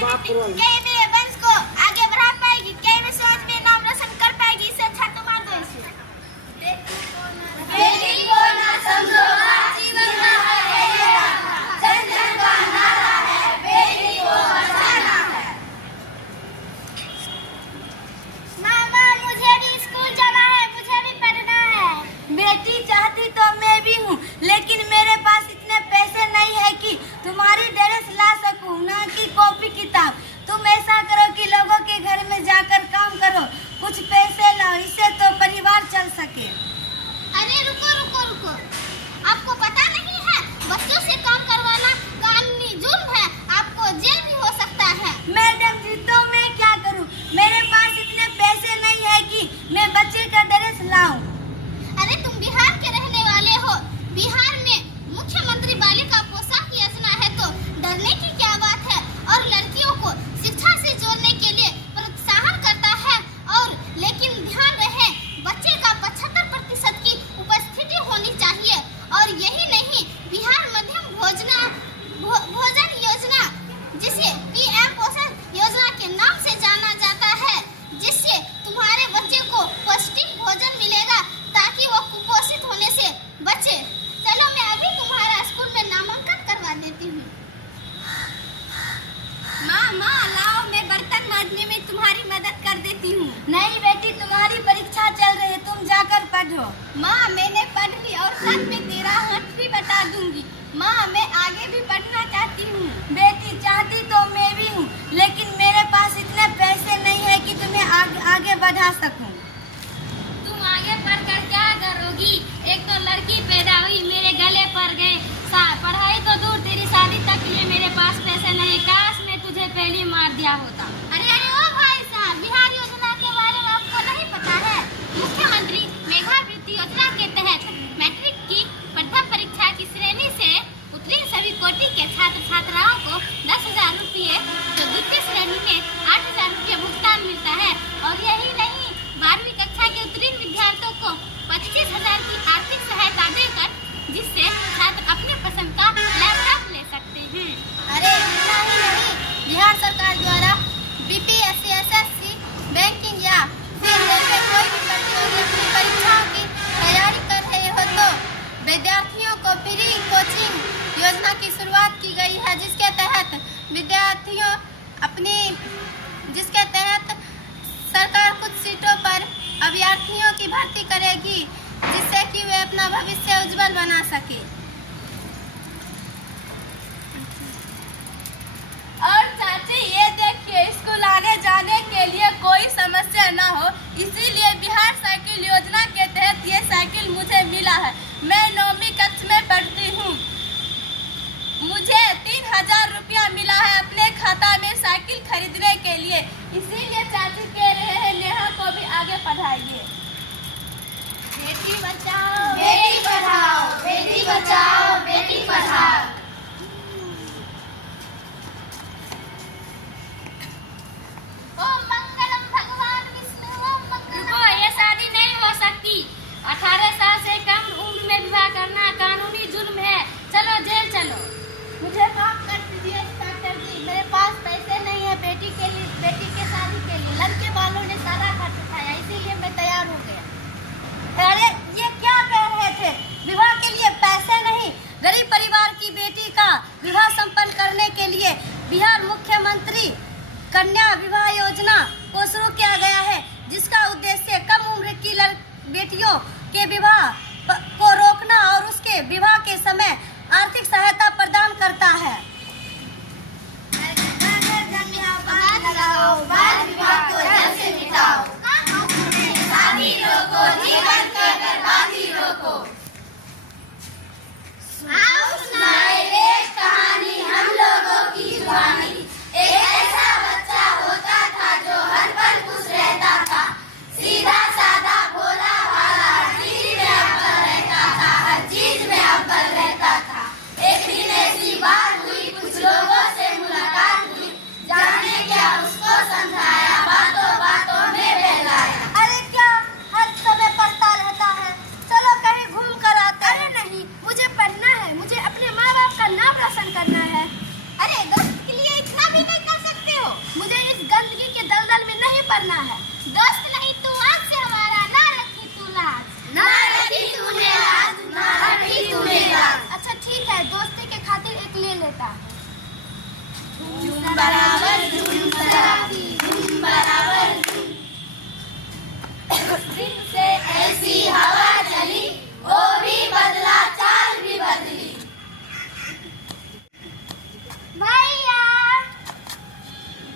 देती हूँ। क्या ये मेरे वंश को आगे बढ़ा पाएगी? क्या ये समाज में नाम रोशन कर पाएगी? इससे अच्छा तो मार दो इसे। बेटी को ना समझो, जीवन का है ये राह, जन जन का नारा है, बेटी को बचाना है। मामा, मुझे भी स्कूल जाना है, मुझे भी पढ़ना है। बेटी चाहती तो मैं भी हूँ, लेकिन मेरे पास इतने पैसे नहीं है कि तुम्हारी ड्रेस ला सकूँ, ना कि कॉपी किताब। तुम ऐसा करो कि लोगों के घर में जाकर काम करो, कुछ पैसे लाओ, इससे तो परिवार चल सके। अरे रुको रुको रुको, आपको पता नहीं है बच्चों से काम करवाना कानूनी जुर्म है, आपको जेल भी हो सकता है। मैडम जी, तो मैं क्या करूँ? मेरे पास इतने पैसे नहीं है कि मैं बच्चे का ड्रेस लाऊं। अरे तुम बिहार के रहने वाले हो, बिहार में मुख्यमंत्री बालिका पोशाक योजना है, तो डरने की क्या बात है। और लड़कियों को शिक्षा से जोड़ने के लिए प्रोत्साहन करता है। और लेकिन ध्यान रहे, बच्चे का 75% की उपस्थिति होनी चाहिए। और यही नहीं, बिहार मध्यम भोजन योजना, जिसे पीएम पोषण योजना के नाम से जाना जाता है, जिससे तुम्हारे बच्चे को पौष्टिक भोजन मिलेगा ताकि वो कुपोषित होने से बचे। चलो, मैं अभी तुम्हारा स्कूल में नामांकन करवा देती हूँ। माँ लाओ, मैं बर्तन मांजने में तुम्हारी मदद कर देती हूँ। नहीं बेटी, तुम्हारी परीक्षा चल रही है, तुम जाकर पढ़ो। माँ, मैंने पढ़ ली और साथ में तेरा हाथ भी बता दूंगी। माँ, मैं आगे भी पढ़ना चाहती हूँ। बेटी चाहती तो मैं भी हूँ, लेकिन मेरे पास इतने पैसे नहीं है कि तुम्हें आगे बढ़ा सकूँ। तुम आगे पढ़कर क्या करोगी? एक तो लड़की पैदा हुई, मेरे गले पड़ गए। पढ़ाई तो दूर, तेरी शादी तक के लिए मेरे पास पैसे नहीं। काश मैं तुझे पहले ही मार दिया होता। अरे ओ भाई साहब, बिहार योजना के बारे में आपको नहीं पता है? मुख्यमंत्री मेधावृत्ति योजना के तहत मैट्रिक की प्रथम परीक्षा की श्रेणी से उत्तीर्ण सभी कोटि के छात्र छात्राओं को 10,000 रुपये, तो द्वितीय श्रेणी में 8,000 रुपये भुगतान मिलता है। और यही नहीं, 12वीं कक्षा के उत्तीर्ण विद्यार्थियों को 25,000 की आर्थिक सहायता देकर, जिससे छात्र अपने पसंद का लैपटॉप ले सकते हैं। अरे इतना ही नहीं, बिहार सरकार द्वारा बीपीएससी, एसएससी, बैंकिंग या फिर रेलवे कोई भी प्रतियोगी परीक्षाओं की तैयारी कर रहे हो तो विद्यार्थियों को फ्री कोचिंग योजना की शुरुआत की गई है, जिसके तहत सरकार कुछ सीटों पर अभ्यर्थियों की भर्ती करेगी, जिससे कि वे अपना भविष्य उज्जवल बना सके। और चाची, ये देखिए, स्कूल आने जाने के लिए कोई समस्या ना हो, इसीलिए बिहार साइकिल योजना के तहत ये साइकिल मुझे मिला है। मैं 9वीं कक्षा में पढ़ती हूँ। मुझे 3,000 रुपया मिला है अपने खाता में साइकिल खरीदने के लिए। इसीलिए चाची कह रहे हैं नेहा को भी आगे पढ़ाइए। बेटी बचाओ, बेटी पढ़ाओ, बेटी बचाओ, बेटी पढ़ाओ। ओम मंगलम भगवान विष्णु, ओम मंगलम। रुको, ये शादी नहीं हो सकती। 18 साल से कम उम्र में विवाह करना कानूनी जुर्म है। चलो जेल चलो। मुझे माफ कर दीजिए डॉक्टर जी, मेरे पास पैसे नहीं है बेटी के शादी के लिए। लड़के वालों ने सारा खर्च उठाया, इसीलिए मैं तैयार हो गया। अरे ये क्या कह रहे थे? विवाह के लिए पैसे नहीं? गरीब परिवार की बेटी का विवाह संपन्न करने के लिए बिहार मुख्यमंत्री कन्या विवाह योजना को शुरू किया गया है, जिसका उद्देश्य कम उम्र की बेटियों के विवाह को रोकना और उसके विवाह के समय आर्थिक सहायता प्रदान करता है। बाल विवाह को जड़ से मिटाओ। शादी रोको, जीवन का बर्बादी रोको। आओ सुनाए एक कहानी हम लोगों की जुबानी। एक ऐसा बच्चा होता था जो हर पल खुश रहता था, सीधा साधा भोला भाला, हर चीज में अव्वल रहता था, हर चीज में अव्वल पढ़ना है। दोस्त नहीं तू आज से हमारा, ना रखी तू लाज, ना रखी तूने लाज, ना रखी तूने लाज। अच्छा ठीक है, दोस्ती के खातिर एक ले लेता है। झूम बराबर झूम शराबी, झूम बराबर झूम। दिन से ऐसी हवा चली, वो भी बदला, चाल भी बदली। भैया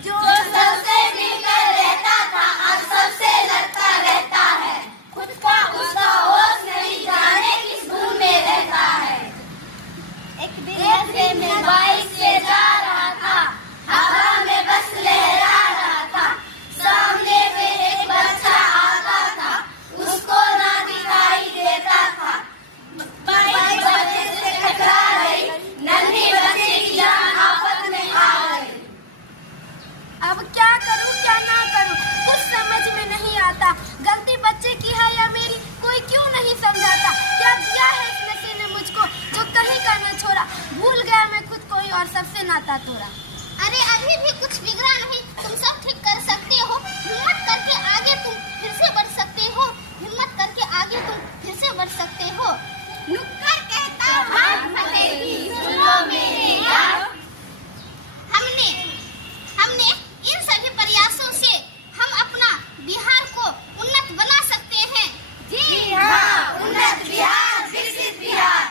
जो सबसे मिलकर रहता था, अब सबसे लड़ता रहता है। खुद का उसका होश नहीं, जाने किस धुन में रहता है। एक दिन मैं बाइक से जा रहा था, हवा में बस लहरा रहा था। सामने में एक बच्चा आता था, उसको ना दिखाई देता था। बाइक बच्चे से टकरा गई, नन्ही बच्चे की जान आफत में आ गई। अब क्या करूं क्या ना करूं, कुछ समझ में नहीं आता। गलती बच्चे की है या मेरी, कोई क्यों नहीं समझाता। क्या दिया है इस नशे ने मुझको, जो कहीं का न छोड़ा। भूल गया मैं खुद कोई और सबसे नाता तोड़ा। अरे अभी भी कुछ बिगड़ा नहीं, तुम सब ठीक कर सकते हो। हिम्मत करके आगे तुम फिर से बढ़ सकते हो, हिम्मत करके आगे तुम फिर से बढ़ सकते हो। नुक्कड़ कहता हाथ फतेहगी, सुन लो मेरे यार। हमने इन सभी प्रयासों से हम अपना बिहार